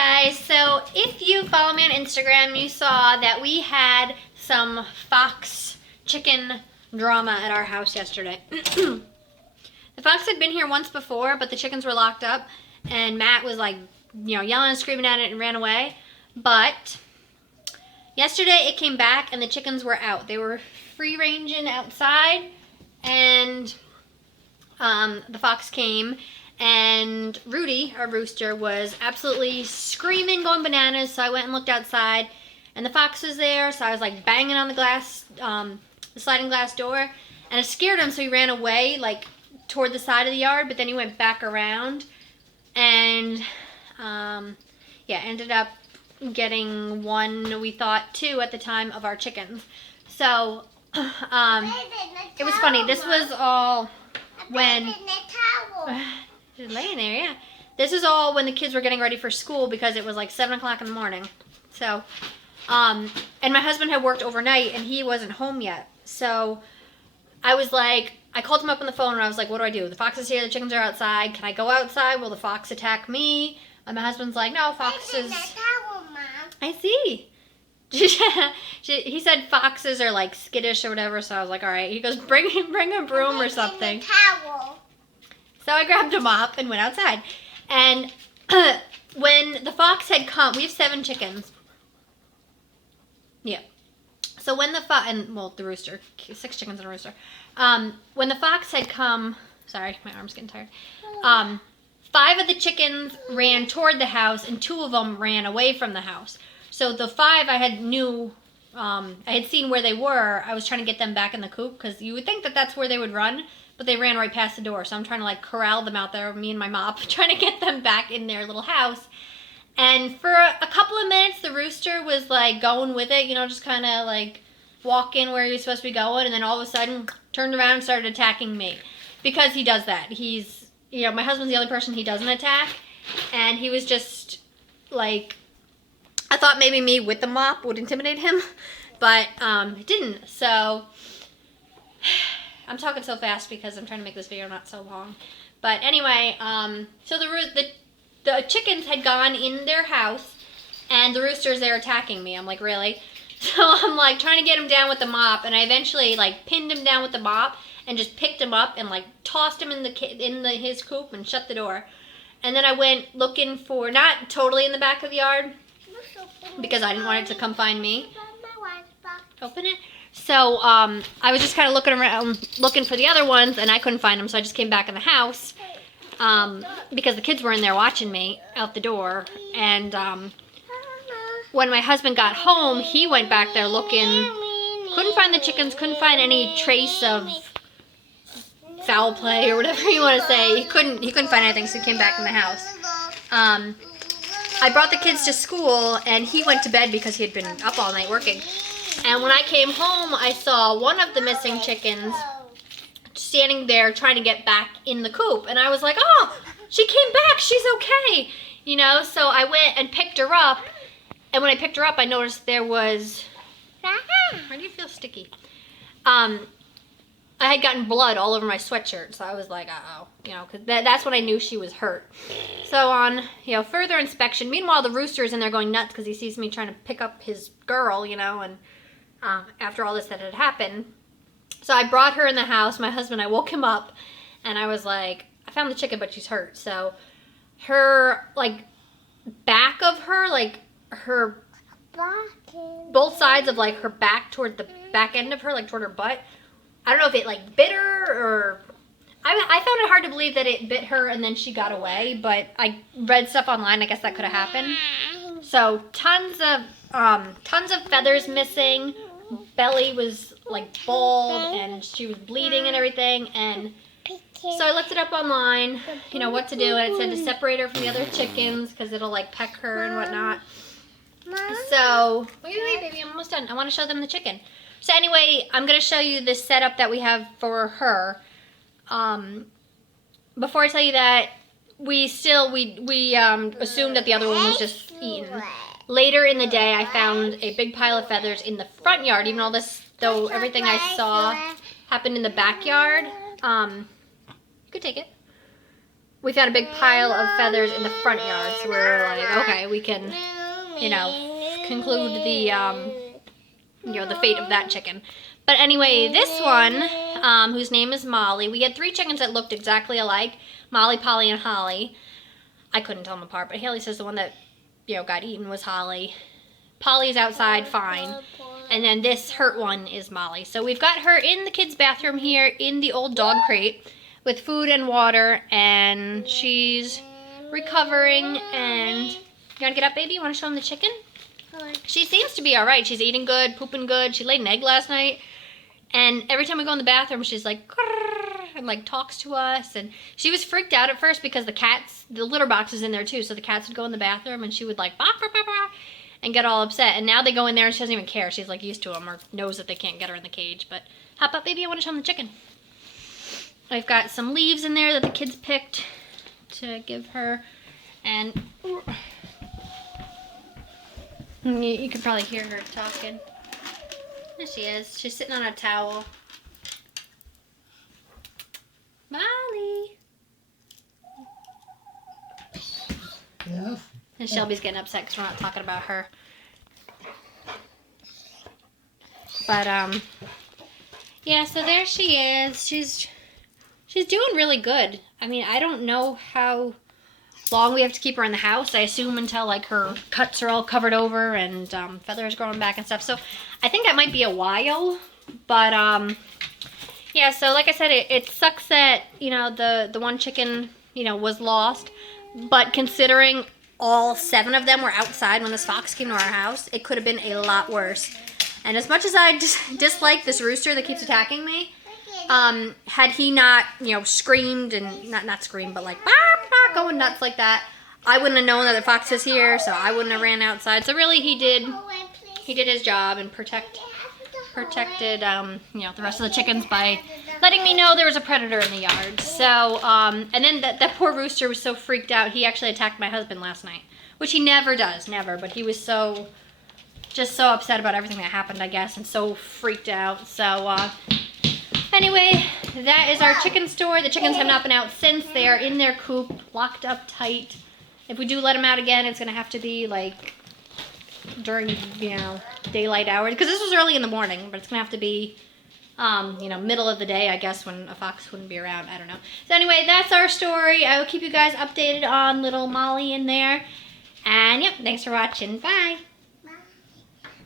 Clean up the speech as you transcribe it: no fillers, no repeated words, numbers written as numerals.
guys, so if you follow me on Instagram, you saw that we had some fox chicken drama at our house yesterday. The fox had been here once before, but the chickens were locked up, and Matt was like, yelling and screaming at it and ran away. But yesterday it came back and the chickens were out. They were free ranging outside, and the fox came. And Rudy, our rooster, was absolutely screaming, going bananas. So I went and looked outside, and the fox was there. So I was like banging on the glass, the sliding glass door, and it scared him. So he ran away, like toward the side of the yard. But then he went back around, and ended up getting one. We thought two at the time of our chickens. So it was funny. This was all when. Just laying there, yeah. This is all when the kids were getting ready for school because it was like 7 o'clock in the morning. So, and my husband had worked overnight and he wasn't home yet. So I was like, I called him up on the phone and I was like, what do I do? The fox is here, the chickens are outside. Can I go outside? Will the fox attack me? And my husband's like, no, foxes. I see. He said foxes are like skittish or whatever. So I was like, all right. He goes, bring a broom or something. So I grabbed a mop and went outside. And when the fox had come, we have 7 chickens. Yeah. So when the the rooster, 6 chickens and a rooster. When the fox had come, sorry, my arm's getting tired. 5 of the chickens ran toward the house and 2 of them ran away from the house. So the 5 I had seen where they were. I was trying to get them back in the coop because you would think that that's where they would run. But they ran right past the door, so I'm trying to like corral them out there, me and my mop, trying to get them back in their little house. And for a couple of minutes, the rooster was like going with it, just kind of like walking where he was supposed to be going, and then all of a sudden turned around and started attacking me. Because he does that. He's, my husband's the only person he doesn't attack, and he was just like, I thought maybe me with the mop would intimidate him, but it didn't. So I'm talking so fast because I'm trying to make this video not so long. But anyway, so the chickens had gone in their house, and the rooster's there attacking me. I'm like, really? So I'm like trying to get him down with the mop, and I eventually like pinned him down with the mop and just picked him up and like tossed him in his coop and shut the door. And then I went looking for, not totally in the back of the yard, because I didn't want it to come find me. Open it. So I was just kind of looking around, looking for the other ones, and I couldn't find them, so I just came back in the house because the kids were in there watching me out the door. And when my husband got home, he went back there looking, couldn't find the chickens, couldn't find any trace of foul play or whatever you want to say. He couldn't find anything, so he came back in the house. I brought the kids to school, and he went to bed because he had been up all night working. And when I came home, I saw one of the missing chickens standing there trying to get back in the coop. And I was like, oh, she came back. She's okay. So I went and picked her up. And when I picked her up, I noticed there was, why do you feel sticky? I had gotten blood all over my sweatshirt. So I was like, uh-oh, because that's when I knew she was hurt. So on, further inspection, meanwhile, the rooster is in there going nuts because he sees me trying to pick up his girl, and after all this that had happened. So I brought her in the house. My husband, I woke him up, and I was like, I found the chicken, but she's hurt. So her, like, back of her, like, her, both sides of, like, her back toward the back end of her, like, toward her butt. I don't know if it, like, bit her, or I found it hard to believe that it bit her and then she got away, but I read stuff online. I guess that could have happened. So tons of feathers missing. Belly was like bald, and she was bleeding and everything. And so I looked it up online, what to do, and it said to separate her from the other chickens because it'll like peck her and whatnot. So wait, baby, I'm almost done. I want to show them the chicken. So anyway, I'm gonna show you this setup that we have for her. Before I tell you that, we assumed that the other one was just eaten. Later in the day, I found a big pile of feathers in the front yard, even though everything I saw happened in the backyard. You could take it. we found a big pile of feathers in the front yard, so we're like, okay, we can, conclude the, the fate of that chicken. But anyway, this one, whose name is Molly, we had 3 chickens that looked exactly alike, Molly, Polly, and Holly. I couldn't tell them apart, but Hailey says the one that, got eaten was Holly. Polly's outside, fine. And then this hurt one is Molly. So we've got her in the kids' bathroom here in the old dog crate with food and water, and she's recovering. And you want to get up, baby? You want to show them the chicken? She seems to be all right. She's eating good, pooping good. She laid an egg last night. And every time we go in the bathroom, she's like, and like talks to us. And she was freaked out at first because the litter box is in there too. So the cats would go in the bathroom and she would like, bark, bark, bark, bark, and get all upset. And now they go in there and she doesn't even care. She's like used to them or knows that they can't get her in the cage. But hop up, baby. I want to show them the chicken. I've got some leaves in there that the kids picked to give her. And you can probably hear her talking. There she is. She's sitting on a towel. Molly. Yeah. And Shelby's getting upset because we're not talking about her. But, yeah, so there she is. She's doing really good. I mean, I don't know how long we have to keep her in the house. I assume until, like, her cuts are all covered over and feathers growing back and stuff. So I think that might be a while. But, yeah, so like I said, it sucks that, the one chicken, was lost. But considering all 7 of them were outside when this fox came to our house, it could have been a lot worse. And as much as I dislike this rooster that keeps attacking me, had he not, screamed and, not screamed, but like, going nuts like that, I wouldn't have known that the fox was here, so I wouldn't have ran outside. So really, he did his job and protected, the rest of the chickens by letting me know there was a predator in the yard. So, and then that poor rooster was so freaked out, he actually attacked my husband last night, which he never does, never, but he was just so upset about everything that happened, I guess, and so freaked out. So, anyway, that is our chicken story. The chickens have not been out since. They are in their coop, locked up tight. If we do let them out again, it's going to have to be, like, during, daylight hours. Because this was early in the morning, but it's going to have to be, middle of the day, I guess, when a fox wouldn't be around. I don't know. So anyway, that's our story. I will keep you guys updated on little Molly in there. And, yep, thanks for watching. Bye.